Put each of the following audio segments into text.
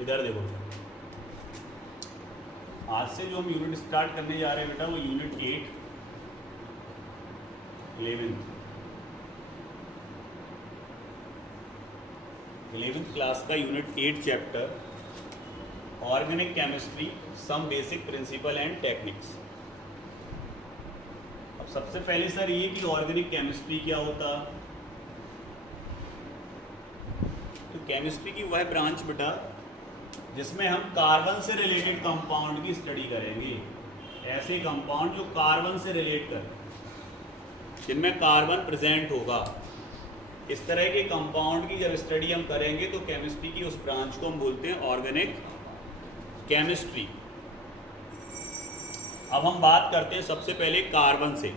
इधर देखो, आज से जो हम यूनिट स्टार्ट करने जा रहे हैं बेटा वो यूनिट 8 11th क्लास का unit 8 chapter organic chemistry, some basic principle and techniques. अब सबसे पहले सर ये कि ऑर्गेनिक केमिस्ट्री क्या होता, तो केमिस्ट्री की वह ब्रांच बेटा जिसमें हम कार्बन से रिलेटेड कंपाउंड की स्टडी करेंगे। ऐसे कंपाउंड जो कार्बन से रिलेट कर, जिनमें कार्बन प्रेजेंट होगा, इस तरह के कंपाउंड की जब स्टडी हम करेंगे तो केमिस्ट्री की उस ब्रांच को हम बोलते हैं ऑर्गेनिक केमिस्ट्री। अब हम बात करते हैं सबसे पहले कार्बन से,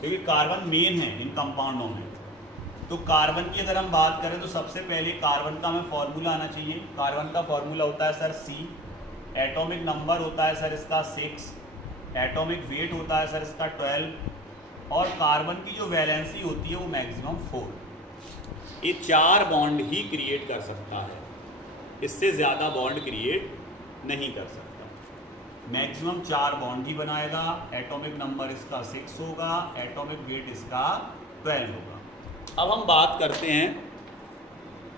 क्योंकि कार्बन मेन है इन कंपाउंडों में। तो कार्बन की अगर हम बात करें तो सबसे पहले कार्बन का हमें फॉर्मूला आना चाहिए। कार्बन का फॉर्मूला होता है सर C, एटॉमिक नंबर होता है सर इसका 6, एटॉमिक वेट होता है सर इसका 12, और कार्बन की जो वैलेंसी होती है वो मैक्सिमम 4। ये 4 बॉन्ड ही क्रिएट कर सकता है, इससे ज़्यादा बॉन्ड क्रिएट नहीं कर सकता। मैक्सिमम 4 बॉन्ड ही बनाएगा। एटॉमिक नंबर इसका 6 होगा, एटॉमिक वेट इसका 12 होगा। अब हम बात करते हैं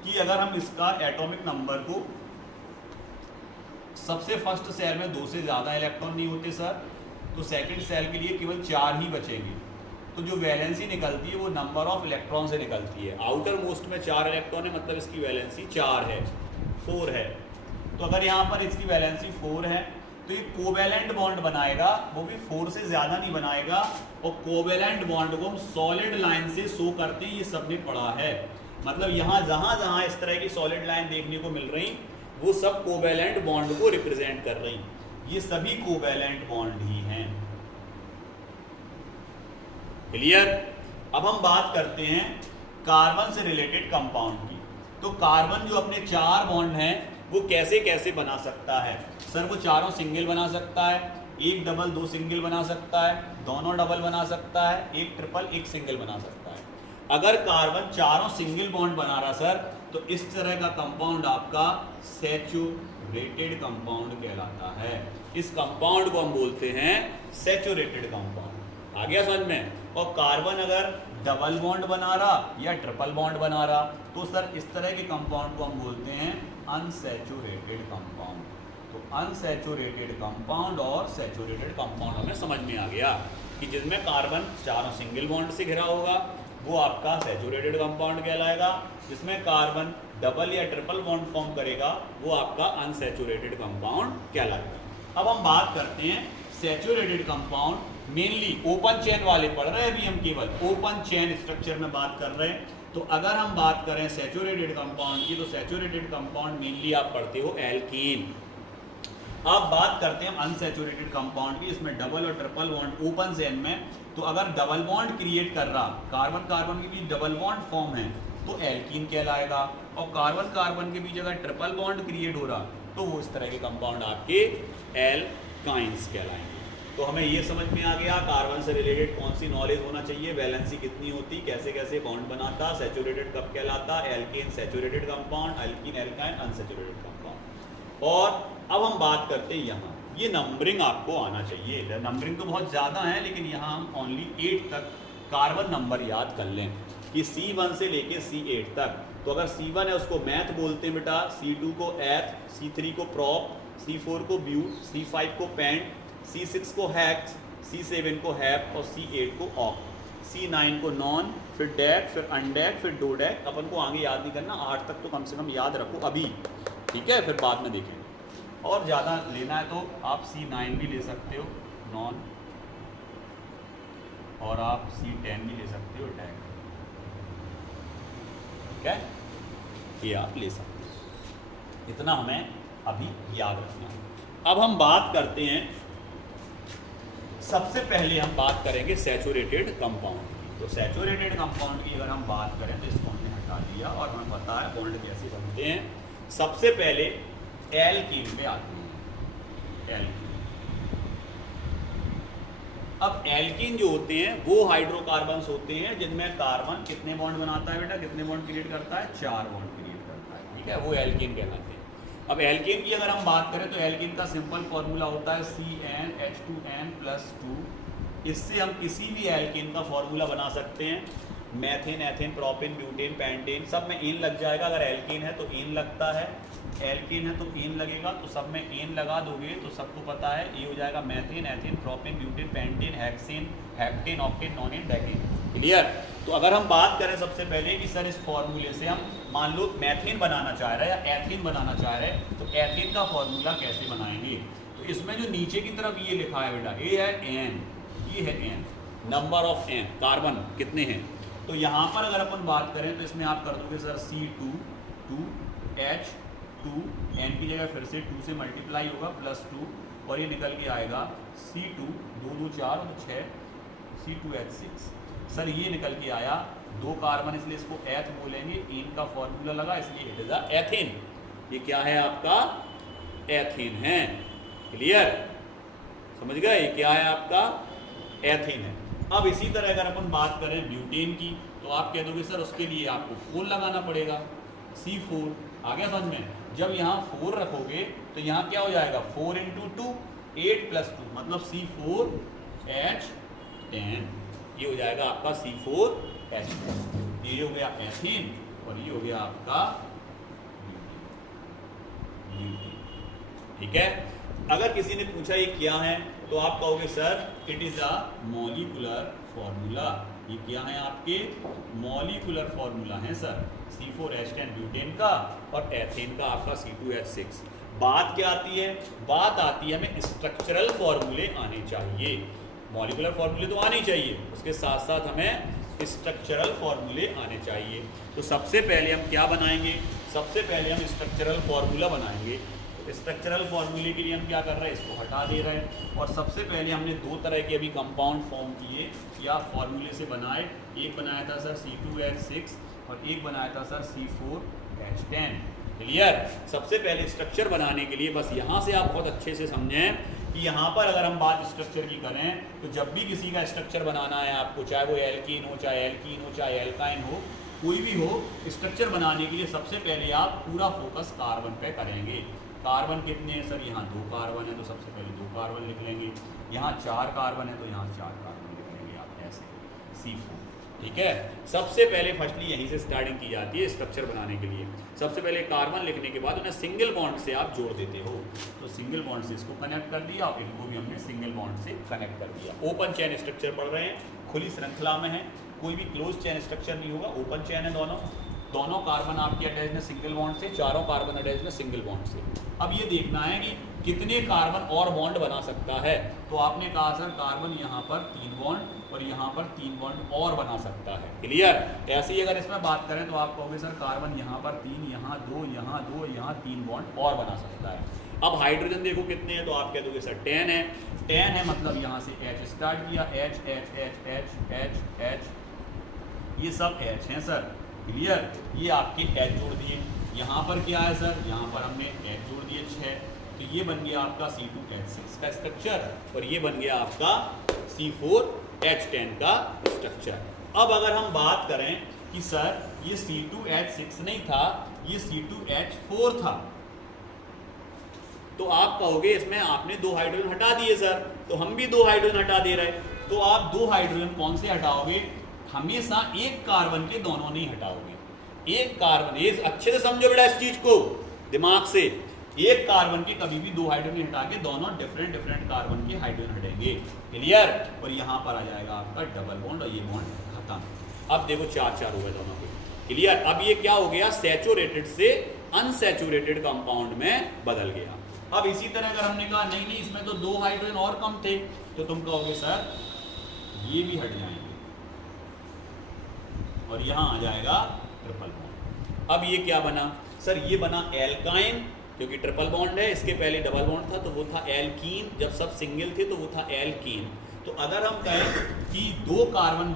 कि अगर हम इसका एटॉमिक नंबर को, सबसे फर्स्ट सेल में 2 से ज़्यादा इलेक्ट्रॉन नहीं होते सर, तो सेकंड सेल के लिए केवल 4 ही बचेंगे। तो जो वैलेंसी निकलती है वो नंबर ऑफ इलेक्ट्रॉन से निकलती है। आउटर मोस्ट में 4 इलेक्ट्रॉन है, मतलब इसकी वैलेंसी 4 है, 4 है। तो अगर यहाँ पर इसकी वैलेंसी 4 है तो ये कोवेलेंट बॉन्ड बनाएगा, वो भी 4 से ज़्यादा नहीं बनाएगा। और कोवेलेंट बॉन्ड को हम सॉलिड लाइन से शो करते हैं, ये सबने पढ़ा है। मतलब यहाँ जहाँ जहाँ इस तरह की सॉलिड लाइन देखने को मिल रही वो सब कोवेलेंट बॉन्ड को रिप्रेजेंट कर रही, ये सभी कोवेलेंट बॉन्ड ही हैं। क्लियर। अब हम बात करते हैं कार्बन से रिलेटेड कंपाउंड की। तो कार्बन जो अपने 4 बॉन्ड हैं वो कैसे कैसे बना सकता है सर? वो चारों सिंगल बना सकता है, 1 डबल 2 सिंगल बना सकता है, दोनों डबल बना सकता है, 1 ट्रिपल 1 सिंगल बना सकता है। अगर कार्बन चारों सिंगल बॉन्ड बना रहा सर, तो इस तरह का कंपाउंड आपका सैचुरेटेड कंपाउंड कहलाता है। इस कंपाउंड को हम बोलते हैं सैचुरेटेड कंपाउंड। आ गया समझ में? और कार्बन अगर डबल बॉन्ड बना रहा या ट्रिपल बॉन्ड बना रहा तो सर इस तरह के कंपाउंड को हम बोलते हैं अनसैचुरेटेड कंपाउंड। तो अनसैचुरेटेड कंपाउंड और सैचुरेटेड कंपाउंड हमें समझ में आ गया कि जिसमें कार्बन चारों सिंगल बॉन्ड से घिरा होगा वो आपका सैचुरेटेड कंपाउंड कहलाएगा। जिसमें कार्बन डबल या ट्रिपल बॉन्ड फॉर्म करेगा वो आपका अनसैचुरेटेड कंपाउंड कहलाएगा। अब हम बात करते हैं saturated compound, mainly open chain वाले पढ़ रहे हैं अभी, हम केवल ओपन चेन स्ट्रक्चर में बात कर रहे हैं। तो अगर हम बात करें सैचुरेटेड कंपाउंड की, तो सैचुरेटेड कंपाउंड मेनली आप पढ़ते हो एल्कीन। अब बात करते हैं अनसैचुरेटेड कंपाउंड की, इसमें डबल और ट्रिपल बॉन्ड ओपन चेन में। तो अगर डबल बॉन्ड क्रिएट कर रहा, कार्बन कार्बन के बीच डबल बॉन्ड फॉर्म है तो एल्कीन कहलाएगा। और कार्बन कार्बन के बीच अगर ट्रिपल बॉन्ड क्रिएट हो रहा तो वो इस तरह के कंपाउंड आपके एल्काइंस कहलाएंगे। तो हमें ये समझ में आ गया कार्बन से रिलेटेड कौन सी नॉलेज होना चाहिए, वैलेंसी कितनी होती, कैसे कैसे बॉन्ड बनाता, सैचुरेटेड कब कहलाता, alkane saturated compound, alkene alkyne unsaturated compound. और अब हम बात करते हैं यहाँ, ये नंबरिंग आपको आना चाहिए। नंबरिंग तो बहुत ज़्यादा है लेकिन यहाँ हम ओनली 8 तक कार्बन नंबर याद कर लें कि C1 से लेके C8 तक। तो अगर C1 है उसको मैथ बोलते हैं बेटा, C2 को एथ, C3 को प्रॉप, C4 को ब्यूट, C5 को पेंट, C6 को हैक्स, C7 को हैप और C8 को ऑक, C9 को नॉन, फिर डैक, फिर अनडैक, फिर डोडैक। अपन को आगे याद नहीं करना, 8 तक तो कम से कम याद रखो अभी, ठीक है, फिर बाद में देखें। और ज़्यादा लेना है तो आप C9 भी ले सकते हो नॉन, और आप C10 भी ले सकते हो डैक, ठीक है, ये आप ले सकते हो। इतना हमें अभी याद रखना है। अब हम बात करते हैं, सबसे पहले हम बात करेंगे सैचुरेटेड कंपाउंड की। तो सैचुरेटेड कंपाउंड की अगर हम बात करें तो इसको हमने हटा दिया और हमें पता है बॉन्ड कैसे बनते हैं। सबसे पहले एल्कीन पे आते हैं। एल्कीन, अब एल्कीन जो होते हैं वो हाइड्रोकार्बन्स होते हैं जिनमें कार्बन कितने बॉन्ड बनाता है बेटा, कितने बॉन्ड क्रिएट करता है, 4 बॉन्ड क्रिएट करता है, ठीक है, वो एल्कीन कहलाते हैं। अब एल्केन की अगर हम बात करें तो एल्केन का सिंपल फॉर्मूला होता है CnH2n+2। इससे हम किसी भी एल्केन का फॉर्मूला बना सकते हैं, methane, ethane, propane, butane, pentane, सब में एन लग जाएगा। अगर एल्केन है तो एन लगता है, एल्केन है तो एन लगेगा, तो सब में एन लगा दोगे तो सबको पता है ये हो जाएगा methane, ethane, propane, butane, pentane, hexane, heptane, octane, nonane, decane. Clear. तो अगर हम बात करें सबसे पहले कि सर इस फॉर्मूले से हम मान लो मैथेन बनाना चाह रहे हैं या एथेन बनाना चाह रहे हैं, तो एथेन का फॉर्मूला कैसे बनाएंगे। तो इसमें जो नीचे की तरफ ये लिखा है बेटा, ये है एन, ये है N, number of N, carbon कितने हैं। तो यहाँ पर अगर अपन बात करें तो इसमें आप कर दोगे सर C2 2H2, एन की जगह फिर से 2 से मल्टीप्लाई होगा +2 और ये निकल के आएगा C2 2 2 4 और 6 C2H6। सर ये निकल के आया 2 कार्बन, इसलिए इसको एथ बोलेंगे, एन का फॉर्मूला लगा इसलिए इट इज एथेन। ये क्या है आपका, एथेन है। क्लियर, समझ गए, ये क्या है आपका, एथेन है। अब इसी तरह अगर अपन बात करें ब्यूटेन की तो आप कह दोगे सर उसके लिए आपको 4 लगाना पड़ेगा, C4। आ गया समझ में। जब यहाँ 4 रखोगे तो यहाँ क्या हो जाएगा, 4 × 2 8 + 2 मतलब C4H10। ये हो जाएगा आपका C4H10। ये हो गया एथेन और ये हो गया आपका ब्यूटेन। ठीक है। अगर किसी ने पूछा ये क्या है तो आप कहोगे sir it is a molecular formula. ये क्या है आपके, मॉलिक्यूलर फॉर्मूला है सर, C4H10 ब्यूटेन का और एथेन का आपका C2H6। बात क्या आती है, बात आती है हमें स्ट्रक्चरल फॉर्मूले आने चाहिए। मॉलिक्यूलर फॉर्मूले तो आने चाहिए, उसके साथ साथ हमें स्ट्रक्चरल फॉर्मूले आने चाहिए। तो सबसे पहले हम क्या बनाएंगे, सबसे पहले हम स्ट्रक्चरल फॉर्मूला बनाएंगे। स्ट्रक्चरल फॉर्मूले के लिए हम क्या कर रहे हैं, इसको हटा दे रहे हैं। और सबसे पहले हमने 2 तरह के अभी कंपाउंड फॉर्म किए या फॉर्मूले से बनाए। एक बनाया था सर C2H6 और एक बनाया था सर C4H10। क्लियर। सबसे पहले स्ट्रक्चर बनाने के लिए बस यहाँ से आप बहुत अच्छे से समझें कि यहाँ पर अगर हम बात स्ट्रक्चर की करें तो जब भी किसी का स्ट्रक्चर बनाना है आपको, चाहे वो एल्कीन हो, चाहे एल्कीन हो, चाहे एल्काइन हो, कोई भी हो, स्ट्रक्चर बनाने के लिए सबसे पहले आप पूरा फोकस कार्बन पे करेंगे। कार्बन कितने हैं सर, यहाँ 2 कार्बन है तो सबसे पहले 2 कार्बन लिख लेंगे। यहाँ 4 कार्बन है तो यहाँ 4 कार्बन लिख लेंगे आप ऐसे, C4। ठीक है। सबसे पहले फर्स्टली यहीं से स्टार्टिंग की जाती है स्ट्रक्चर बनाने के लिए। सबसे पहले कार्बन लिखने के बाद उन्हें सिंगल बॉन्ड से आप जोड़ देते हो। तो सिंगल बॉन्ड से इसको कनेक्ट कर दिया और इनको भी हमने सिंगल बॉन्ड से कनेक्ट कर दिया। ओपन चेन स्ट्रक्चर पढ़ रहे हैं, खुली श्रृंखला में है, कोई भी क्लोज चेन स्ट्रक्चर नहीं होगा, ओपन चेन है दोनों कार्बन आपके अटैच में सिंगल बॉन्ड से, चारों कार्बन अटैच में सिंगल बॉन्ड से। अब ये देखना है कि कितने कार्बन और बॉन्ड बना सकता है। तो आपने कहा सर कार्बन यहाँ पर 3 बॉन्ड और यहाँ पर 3 बॉन्ड और बना सकता है। क्लियर। ऐसे ही अगर इसमें बात करें तो आप कहोगे सर कार्बन यहाँ पर 3, यहाँ 2, यहाँ 2, यहाँ 3 बॉन्ड और बना सकता है। अब हाइड्रोजन देखो कितने हैं तो आप कह दोगे सर 10 है। 10 है मतलब यहाँ से H स्टार्ट किया, H H H H H H, ये सब H हैं सर। क्लियर। ये आपके H जोड़ दिए। यहाँ पर क्या है सर, यहाँ पर हमने H जोड़ दिए 6, तो ये बन गया आपका C2H6 का स्ट्रक्चर और ये बन गया आपका C4H10 का स्ट्रक्चर। अब अगर हम बात करें कि सर ये C2H6 नहीं था, ये C2H4 था, तो आप कहोगे इसमें आपने 2 हाइड्रोजन हटा दिए सर, तो हम भी 2 हाइड्रोजन हटा दे रहे। तो आप 2 हाइड्रोजन कौन से हटाओगे, हमेशा एक कार्बन के दोनों नहीं हटाओगे। एक कार्बन, ये अच्छे से समझो बेटा इस चीज को दिमाग से, एक कार्बन के कभी भी 2 हाइड्रोजन हटा के दोनों डिफरेंट कार्बन के हाइड्रोजन हटेंगे। क्लियर। और यहाँ पर आ जाएगा आपका डबल बॉन्ड और ये बॉन्ड खत्म। अब देखो 4 हो गए दोनों को। क्लियर। अब ये क्या हो गया, सैचुरेटेड से अनसैचुरेटेड कंपाउंड में बदल गया। अब इसी तरह अगर हमने कहा नहीं नहीं इसमें तो 2 हाइड्रोजन और कम थे, तो तुम कहोगे सर ये भी हट जाएंगे और यहाँ आ जाएगा ट्रिपल बॉन्ड। अब ये क्या बना सर, ये बना एल्काइन, क्योंकि ट्रिपल बॉन्ड है, इसके पहले डबल बॉन्ड था तो वो था एल्कीन, जब सब सिंगल थे तो वो था एल्कीन। तो अगर हम कहें कि 2 कार्बन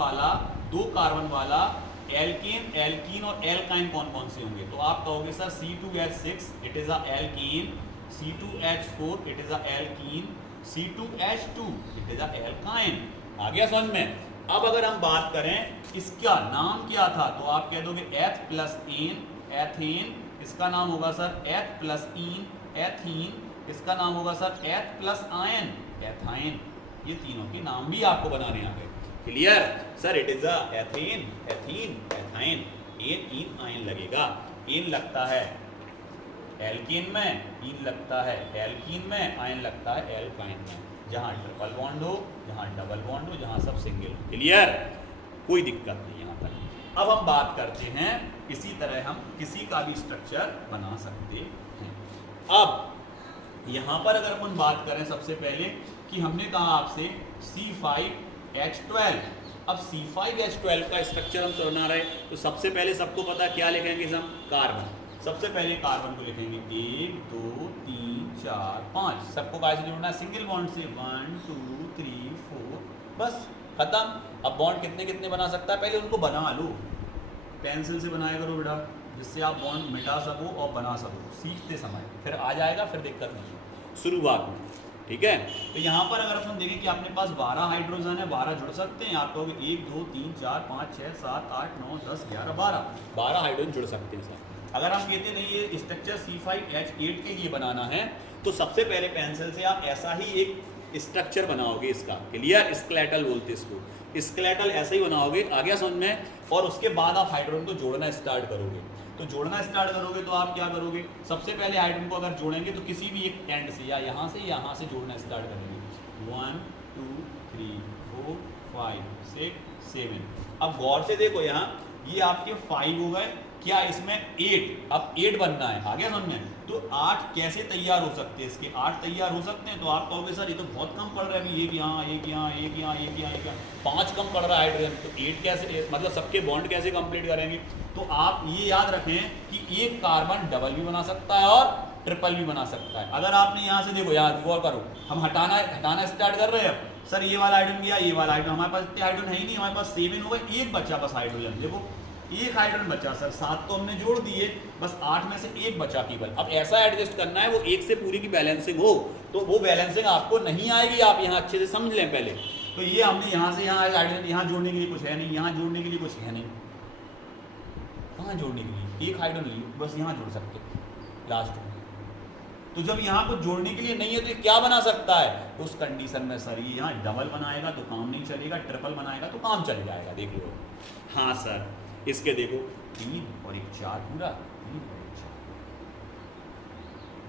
वाला एल्कीन, एल्कीन और एल्काइन कौन कौन से होंगे, तो आप कहोगे sir C2H6 it is a alkene, C2H4 it is a alkene, C2H2 it is a alkyne. आ गया समझ में। अब अगर हम बात करें इसका नाम क्या था, तो आप कह दोगे एथ प्लस एन, एथेन, इसका नाम होगा सर एथ प्लस ईन, एथीन। इसका नाम होगा सर एथ प्लस आयन, एथाइन। ये तीनों के नाम भी आपको बनाने आ गए। Clear sir? It is a ethene, ethene, ethyne. Ane ene yne लगेगा। ईन लगता है एल्कीन में, ईन लगता है एल्कीन में, आयन लगता है एल्काइन में। जहाँ ट्रिपल बॉन्ड हो, जहाँ डबल बॉन्ड हो, जहाँ सब सिंगल हो। क्लियर? कोई दिक्कत नहीं यहाँ तक। अब हम बात करते हैं इसी तरह हम किसी का भी स्ट्रक्चर बना सकते हैं। अब यहाँ पर अगर अपन बात करें सबसे पहले कि हमने कहा आपसे C5H12। अब C5H12 का स्ट्रक्चर हम बना रहे तो सबसे पहले सबको पता क्या लिखेंगे हम? कार्बन। सबसे पहले कार्बन को लिखेंगे 1 2 3 4 5। सबको कैसे जोड़ना है? सिंगल बॉन्ड से 1 2 3 4, बस खत्म। अब बॉन्ड कितने कितने बना सकता है पहले उनको बना लो, पेंसिल से बनाया करो बेटा, जिससे आप बॉन्ड मिटा सको और बना सको सीखते समय, फिर आ जाएगा, फिर दिक्कत नहीं है शुरुआत में। ठीक है, तो यहाँ पर अगर अपन देखें कि अपने पास 12 हाइड्रोजन है, 12 जुड़ सकते हैं। आप कहोगे 1 2 3 4 5 6 7 8 9 10 11 12 हाइड्रोजन जुड़ सकते हैं सर। अगर हम कहते नहीं ये स्ट्रक्चर C5H8 के लिए बनाना है तो सबसे पहले पेंसिल से आप ऐसा ही एक स्ट्रक्चर बनाओगे इसका। क्लियर? स्केलेटल बोलते इसको, स्केलेटल ऐसे ही बनाओगे, आ गया समझ में? और उसके बाद आप हाइड्रोजन को जोड़ना स्टार्ट करोगे। तो जोड़ना स्टार्ट करोगे तो आप क्या करोगे? सबसे पहले हाइड्रोजन को अगर जोड़ेंगे तो किसी भी एक एंड से या यहाँ से जोड़ना स्टार्ट करेंगे। 1 2 3 4 5 6 7। अब गौर से देखो यहाँ ये आपके 5 हो गए, क्या इसमें 8, अब 8 बनना है, आ गया समझ में? तो 8 कैसे तैयार हो सकते हैं? इसके 8 तैयार हो सकते हैं। तो आप कहोगे सर ये तो बहुत कम पड़ रहा है अभी, एक यहाँ एक यहाँ एक यहाँ एक यहाँ एक यहाँ 5 कम पड़ रहा है हाइड्रोजन, तो 8 कैसे, मतलब सबके बॉन्ड कैसे कंप्लीट करेंगे? तो आप ये याद रखें कि एक कार्बन डबल भी बना सकता है और ट्रिपल भी बना सकता है। अगर आपने यहाँ से देखो, यहाँ गौर करो, हम हटाना स्टार्ट कर रहे हैं। अब सर ये वाला हाइड्रोजन गया, ये वाला हाइड्रोजन, हमारे पास इतने हाइड्रोजन है ही नहीं, हमारे पास 7 हो गए, एक बचा बस हाइड्रोजन। देखो एक हाइड्रोजन बचा सर, 7 तो हमने जोड़ दिए, बस 8 में से एक बचा केवल। अब ऐसा एडजस्ट करना है वो एक से पूरी की बैलेंसिंग हो, तो वो बैलेंसिंग आपको नहीं आएगी, आप यहाँ अच्छे से समझ लें पहले। तो ये हमने यहाँ से यहाँ हाइड्रोजन यहाँ जोड़ने के लिए कुछ है नहीं, यहाँ जोड़ने के लिए कुछ है नहीं, कहाँ जोड़ने के लिए? एक हाइड्रोजन लिए बस यहाँ जोड़ सकते लास्ट में। तो जब यहाँ को जोड़ने के लिए नहीं है तो ये क्या बना सकता है? उस कंडीशन में सर ये यहाँ डबल बनाएगा तो काम नहीं चलेगा, ट्रिपल बनाएगा तो काम चल जाएगा। देख लो, हाँ सर, इसके देखो 3 और 1 4 पूरा, 3 और 1 4।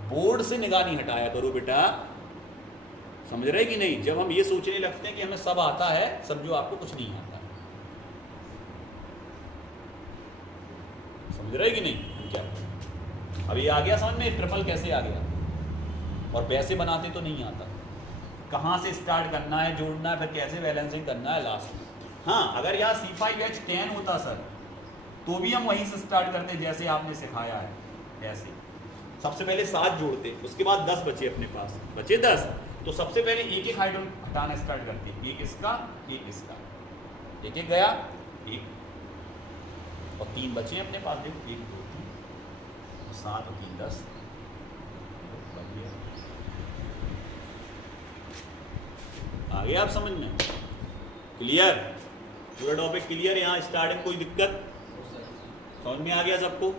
बोर्ड से निगाह नहीं हटाया करो बेटा, समझ रहे कि नहीं? जब हम ये सोचने लगते हैं कि हमें सब आता है, समझो आपको कुछ नहीं आता है। समझ रहे कि नहीं? क्या अभी आ गया समझ में? ट्रिपल कैसे आ गया? और वैसे बनाते तो नहीं आता, कहाँ से स्टार्ट करना है, जोड़ना है, फिर कैसे बैलेंसिंग करना है लास्ट में। हाँ, अगर यहाँ C5H10 होता सर तो भी हम वहीं से स्टार्ट करते जैसे आपने सिखाया है ऐसे। सबसे पहले 7 जोड़ते, उसके बाद 10 बचे अपने पास, बचे 10, तो सबसे पहले एक एक हाइड्रोजन हटाना स्टार्ट करते, एक इसका एक इसका, एक एक गया एक, और 3 बचे अपने पास। देखो 1 2 3 7 और 3 10, आ गया आप समझ में? क्लियर? पूरा टॉपिक क्लियर? यहाँ स्टार्टिंग कोई दिक्कत समझ में आ गया सबको?